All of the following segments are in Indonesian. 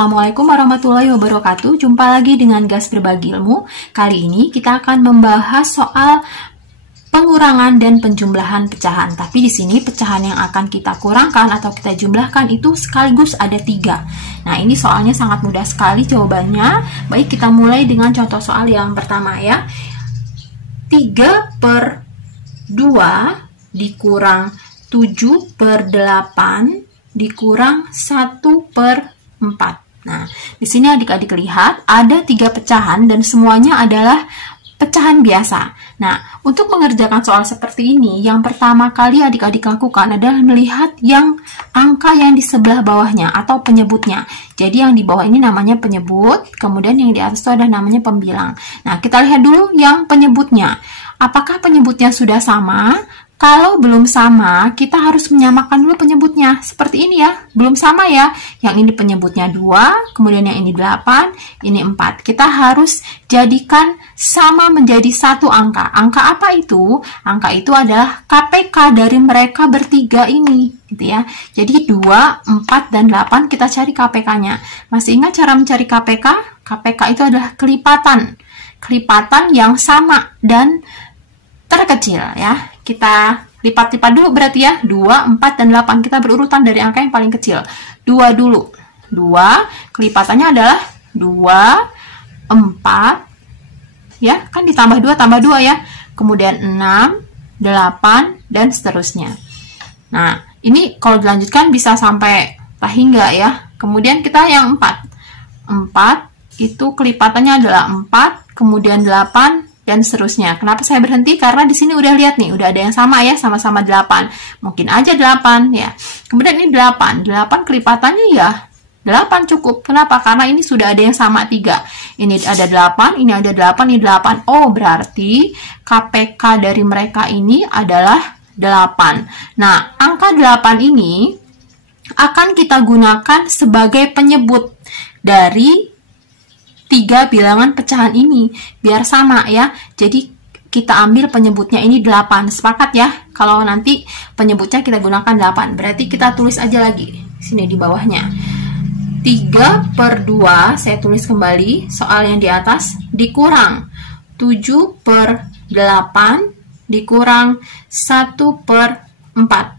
Assalamualaikum warahmatullahi wabarakatuh. Jumpa lagi dengan Gas Berbagi Ilmu. Kali ini kita akan membahas soal pengurangan dan penjumlahan pecahan. Tapi di sini pecahan yang akan kita kurangkan atau kita jumlahkan itu sekaligus ada 3. Nah, ini soalnya sangat mudah sekali jawabannya. Baik, kita mulai dengan contoh soal yang pertama ya. 3/2 dikurang 7/8 dikurang 1/4. Nah, di sini adik-adik lihat ada 3 pecahan dan semuanya adalah pecahan biasa. Nah, untuk mengerjakan soal seperti ini, yang pertama kali adik-adik lakukan adalah melihat yang angka yang di sebelah bawahnya atau penyebutnya. Jadi yang di bawah ini namanya penyebut, kemudian yang di atas itu adalah namanya pembilang. Nah, kita lihat dulu yang penyebutnya. Apakah penyebutnya sudah sama? Kalau belum sama, kita harus menyamakan dulu penyebutnya. Seperti ini ya, belum sama ya. Yang ini penyebutnya 2, kemudian yang ini 8, ini 4. Kita harus jadikan sama menjadi satu angka. Angka apa itu? Angka itu adalah KPK dari mereka bertiga ini, gitu ya. Jadi 2, 4, dan 8 kita cari KPK-nya. Masih ingat cara mencari KPK? KPK itu adalah kelipatan. Kelipatan yang sama dan terkecil ya. Kita lipat-lipat dulu berarti ya. 2, 4, dan 8. Kita berurutan dari angka yang paling kecil. 2 dulu. 2, kelipatannya adalah 2, 4, ya, kan ditambah 2 tambah 2 ya. Kemudian 6, 8, dan seterusnya. Nah, ini kalau dilanjutkan bisa sampai tak hingga ya. Kemudian kita yang 4. 4 itu kelipatannya adalah 4, kemudian 8, dan seterusnya. Kenapa saya berhenti? Karena di sini udah lihat nih, udah ada yang sama ya, sama-sama 8. Mungkin aja 8 ya. Kemudian ini 8. 8 kelipatannya ya 8 cukup. Kenapa? Karena ini sudah ada yang sama 3. Ini ada 8, ini ada 8, ini 8. Oh, berarti KPK dari mereka ini adalah 8. Nah, angka 8 ini akan kita gunakan sebagai penyebut dari 3 bilangan pecahan ini biar sama ya. Jadi kita ambil penyebutnya ini 8. Sepakat ya? Kalau nanti penyebutnya kita gunakan 8. Berarti kita tulis aja lagi sini di bawahnya. 3/2 saya tulis kembali soal yang di atas dikurang 7/8 dikurang 1/4.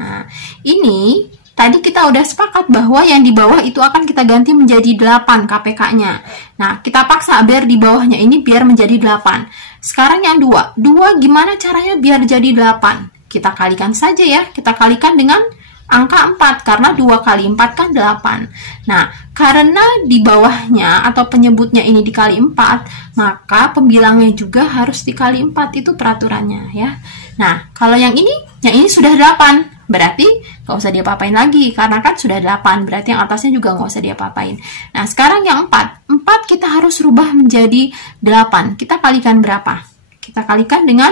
Nah, ini tadi kita udah sepakat bahwa yang di bawah itu akan kita ganti menjadi 8 KPK-nya. Nah, kita paksa biar di bawahnya ini biar menjadi 8. Sekarang yang 2. 2 gimana caranya biar jadi 8? Kita kalikan saja ya. Kita kalikan dengan angka 4. Karena 2 kali 4 kan 8. Nah, karena di bawahnya atau penyebutnya ini dikali 4, maka pembilangnya juga harus dikali 4. Itu peraturannya ya. Nah, kalau yang ini sudah 8. Berarti nggak usah diapa-apain lagi, karena kan sudah 8, berarti yang atasnya juga nggak usah diapa-apain. Nah, sekarang yang 4. 4 kita harus rubah menjadi 8. Kita kalikan berapa? Kita kalikan dengan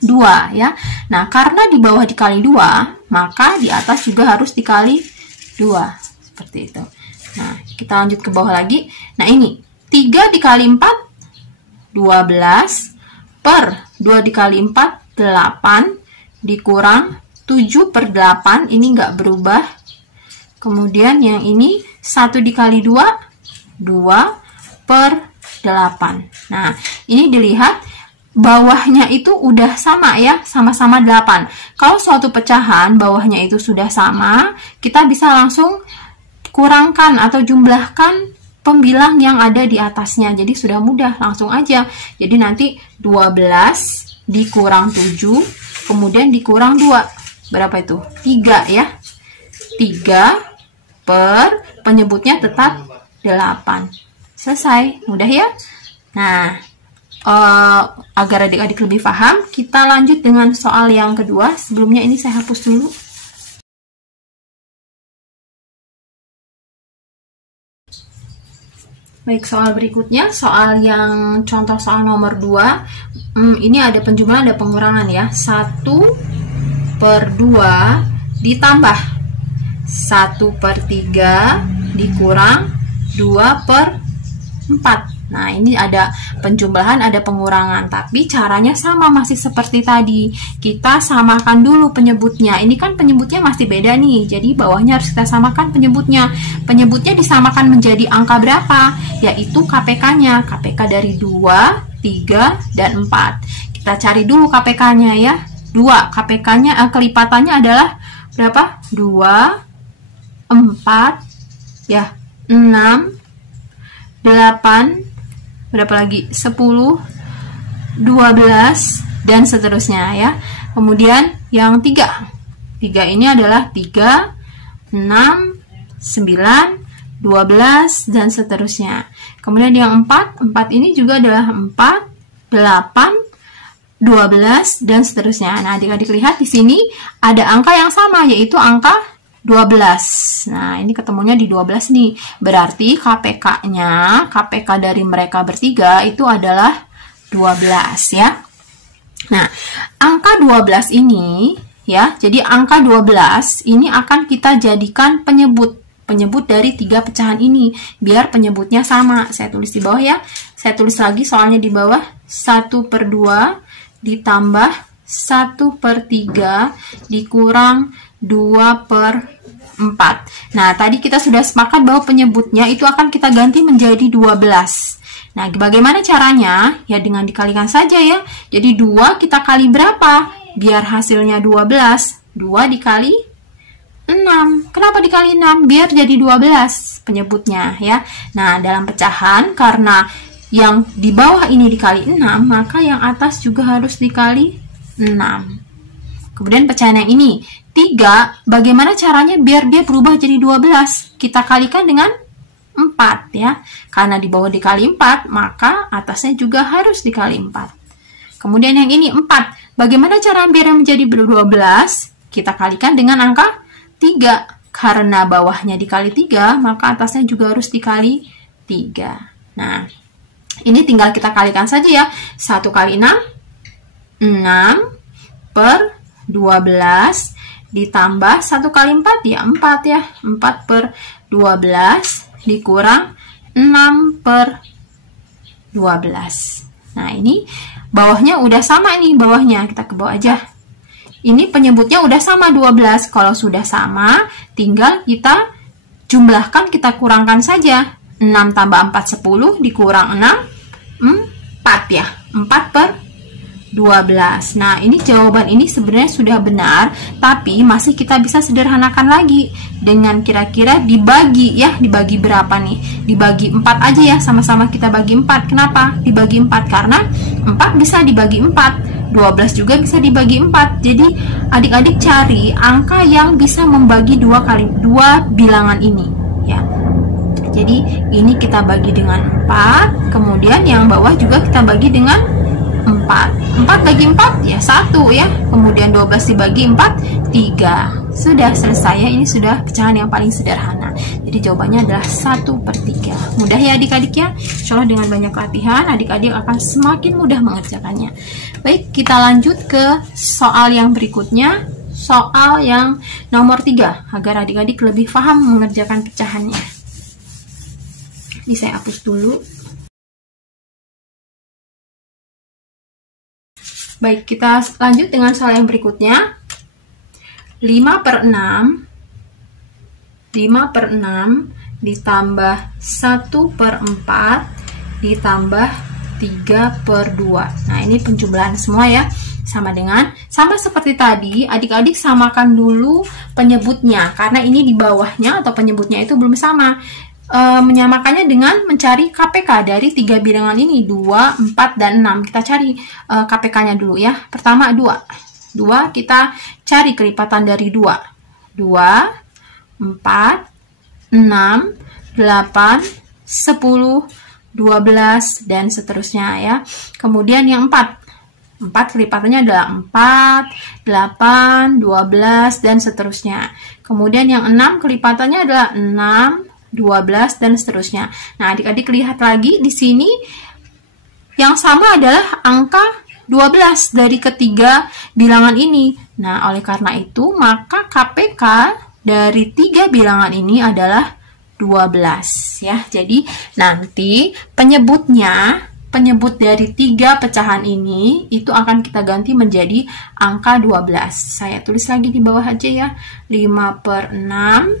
2 ya. Nah, karena di bawah dikali 2, maka di atas juga harus dikali 2. Seperti itu. Nah, kita lanjut ke bawah lagi. Nah, ini 3 dikali 4, 12, per 2 dikali 4, 8, dikurang 7/8, ini nggak berubah. Kemudian yang ini 1 dikali 2, 2/8. Nah, ini dilihat bawahnya itu udah sama ya, sama-sama 8. Kalau suatu pecahan bawahnya itu sudah sama, kita bisa langsung kurangkan atau jumlahkan pembilang yang ada di atasnya. Jadi sudah mudah, langsung aja. Jadi nanti 12 dikurang 7, kemudian dikurang 2. Berapa itu? 3 ya. 3 per penyebutnya tetap 8. Selesai. Mudah ya? Nah, agar adik-adik lebih paham, kita lanjut dengan soal yang kedua. Sebelumnya ini saya hapus dulu. Baik, soal berikutnya, soal yang contoh soal nomor 2. Ini ada penjumlahan, ada pengurangan ya. 1/2 ditambah 1/3 dikurang 2/4. Nah, ini ada penjumlahan, ada pengurangan, tapi caranya sama, masih seperti tadi. Kita samakan dulu penyebutnya. Ini kan penyebutnya masih beda nih, jadi bawahnya harus kita samakan penyebutnya. Penyebutnya disamakan menjadi angka berapa? Yaitu KPK-nya. KPK dari 2, 3, dan 4. Kita cari dulu KPK-nya ya. 2, KPK-nya, kelipatannya adalah berapa? 2, 4, ya, 6, 8, berapa lagi? 10, 12, dan seterusnya ya. Kemudian yang 3. 3 ini adalah 3, 6, 9, 12, dan seterusnya. Kemudian yang 4 ini juga adalah 4, 8, 12, dan seterusnya. Nah, adik-adik lihat di sini ada angka yang sama, yaitu angka 12. Nah, ini ketemunya di 12 nih. Berarti KPK-nya, KPK dari mereka bertiga itu adalah 12 ya. Nah, angka 12 ini ya, jadi angka 12 ini akan kita jadikan penyebut dari 3 pecahan ini, biar penyebutnya sama. Saya tulis di bawah ya. Saya tulis lagi soalnya di bawah. 1/2 ditambah 1/3 dikurang 2/4. Nah, tadi kita sudah sepakat bahwa penyebutnya itu akan kita ganti menjadi 12. Nah, bagaimana caranya? Ya, dengan dikalikan saja ya. Jadi 2 kita kali berapa? Biar hasilnya 12. 2 dikali 6. Kenapa dikali 6? Biar jadi 12 penyebutnya ya. Nah, dalam pecahan, karena yang di bawah ini dikali 6, maka yang atas juga harus dikali 6. Kemudian pecahan yang ini 3, bagaimana caranya biar dia berubah jadi 12? Kita kalikan dengan 4 ya. Karena di bawah dikali 4, maka atasnya juga harus dikali 4. Kemudian yang ini 4, bagaimana cara biar menjadi 12? Kita kalikan dengan angka 3. Karena bawahnya dikali 3, maka atasnya juga harus dikali 3. Nah, ini tinggal kita kalikan saja ya. 1 kali 6, 6/12 ditambah 1 kali 4 ya 4 ya. 4/12 dikurang 6/12. Nah, ini bawahnya udah sama nih, bawahnya kita ke bawah aja. Ini penyebutnya udah sama 12. Kalau sudah sama, tinggal kita jumlahkan, kita kurangkan saja. 6 tambah 4 10 dikurang 6 4 ya. 4/12. Nah, ini jawaban ini sebenarnya sudah benar, tapi masih kita bisa sederhanakan lagi dengan kira-kira dibagi ya. Dibagi berapa nih? Dibagi 4 aja ya, sama-sama kita bagi 4. Kenapa dibagi 4? Karena 4 bisa dibagi 4, 12 juga bisa dibagi 4. Jadi adik-adik cari angka yang bisa membagi 2 kali 2 bilangan ini ya. Jadi ini kita bagi dengan 4, kemudian yang bawah juga kita bagi dengan 4. 4 bagi 4 ya 1 ya. Kemudian 12 dibagi 4, 3. Sudah selesai ya. Ini sudah pecahan yang paling sederhana. Jadi jawabannya adalah 1/3. Mudah ya adik-adik ya. Insya Allah dengan banyak latihan adik-adik akan semakin mudah mengerjakannya. Baik, kita lanjut ke soal yang berikutnya. Soal yang nomor 3, agar adik-adik lebih paham mengerjakan pecahannya. Ini saya hapus dulu. Baik, kita lanjut dengan soal yang berikutnya. 5/6 ditambah 1/4 ditambah 3/2. Nah, ini penjumlahan semua ya. Sama seperti tadi, adik-adik samakan dulu penyebutnya. Karena ini di bawahnya atau penyebutnya itu belum sama. Menyamakannya dengan mencari KPK dari 3 bilangan ini, 2, 4, dan 6. Kita cari KPK-nya dulu ya. Pertama 2. 2 kita cari kelipatan dari 2. 2, 4, 6, 8, 10, 12, dan seterusnya ya. Kemudian yang 4 kelipatannya adalah 4, 8, 12, dan seterusnya. Kemudian yang 6 kelipatannya adalah 6, 12, dan seterusnya. Nah, adik-adik lihat lagi di sini yang sama adalah angka 12 dari ketiga bilangan ini. Nah, oleh karena itu, maka KPK dari 3 bilangan ini adalah 12 ya. Jadi nanti penyebut dari 3 pecahan ini itu akan kita ganti menjadi angka 12. Saya tulis lagi di bawah aja ya. 5/6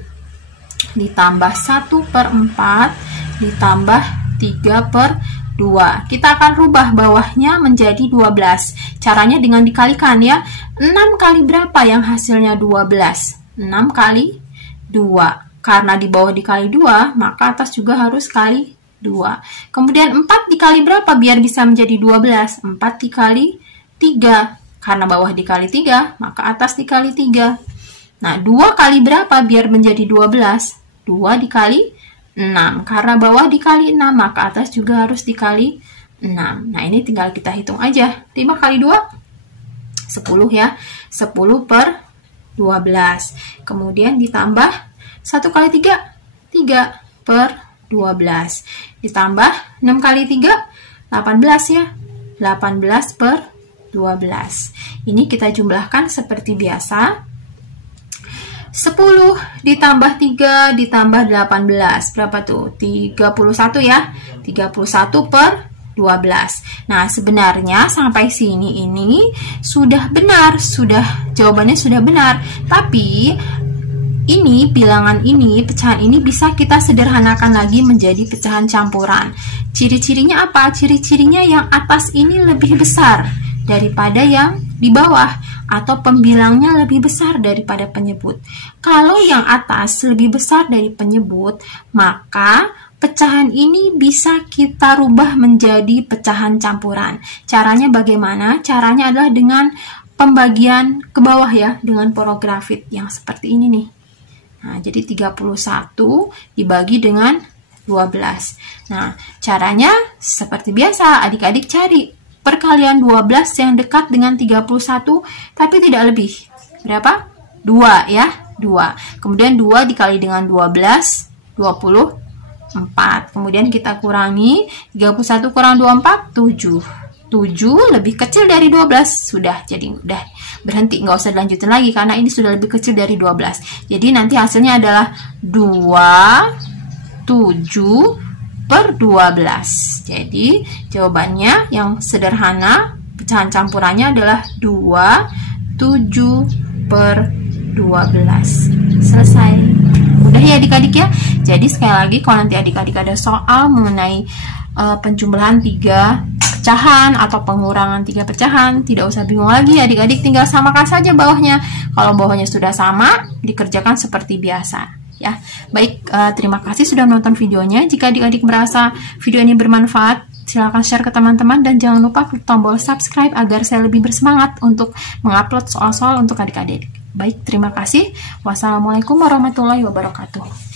ditambah 1/4 ditambah 3/2. Kita akan rubah bawahnya menjadi 12. Caranya dengan dikalikan ya. 6 kali berapa yang hasilnya 12? 6 kali 2. Karena di bawah dikali 2, maka atas juga harus kali 2. Kemudian 4 dikali berapa biar bisa menjadi 12? 4 dikali 3. Karena bawah dikali 3, maka atas dikali 3. Nah, 2 kali berapa biar menjadi 12? 2 dikali 6. Karena bawah dikali 6, maka atas juga harus dikali 6. Nah, ini tinggal kita hitung aja. 5 kali 2, 10 ya. 10/12. Kemudian ditambah 1 kali 3, 3/12. Ditambah 6 kali 3, 18 ya. 18/12. Ini kita jumlahkan seperti biasa. 10 ditambah 3 ditambah 18. Berapa tuh? 31 ya. 31/12. Nah, sebenarnya sampai sini ini sudah benar. Jawabannya sudah benar. Tapi ini bilangan ini, pecahan ini bisa kita sederhanakan lagi menjadi pecahan campuran. Ciri-cirinya apa? Ciri-cirinya yang atas ini lebih besar daripada yang di bawah, atau pembilangnya lebih besar daripada penyebut. Kalau yang atas lebih besar dari penyebut, maka pecahan ini bisa kita rubah menjadi pecahan campuran. Caranya bagaimana? Caranya adalah dengan pembagian ke bawah ya, dengan porografit yang seperti ini nih. Nah, jadi 31 dibagi dengan 12. Nah, caranya seperti biasa, adik-adik cari perkalian 12 yang dekat dengan 31, tapi tidak lebih. Berapa? 2 ya, 2. Kemudian 2 dikali dengan 12, 24. Kemudian kita kurangi, 31 kurang 24, 7. 7 lebih kecil dari 12. Sudah, jadi udah berhenti, nggak usah dilanjutin lagi karena ini sudah lebih kecil dari 12. Jadi nanti hasilnya adalah 27/12. Jadi jawabannya yang sederhana, pecahan campurannya adalah 27/12. Selesai. Udah ya adik-adik ya. Jadi sekali lagi kalau nanti adik-adik ada soal mengenai penjumlahan 3 pecahan atau pengurangan 3 pecahan, tidak usah bingung lagi, adik-adik tinggal samakan saja bawahnya. Kalau bawahnya sudah sama, dikerjakan seperti biasa. Ya, baik, terima kasih sudah menonton videonya. Jika adik-adik merasa video ini bermanfaat, silahkan share ke teman-teman dan jangan lupa klik tombol subscribe agar saya lebih bersemangat untuk mengupload soal-soal untuk adik-adik. Baik, terima kasih. Wassalamualaikum warahmatullahi wabarakatuh.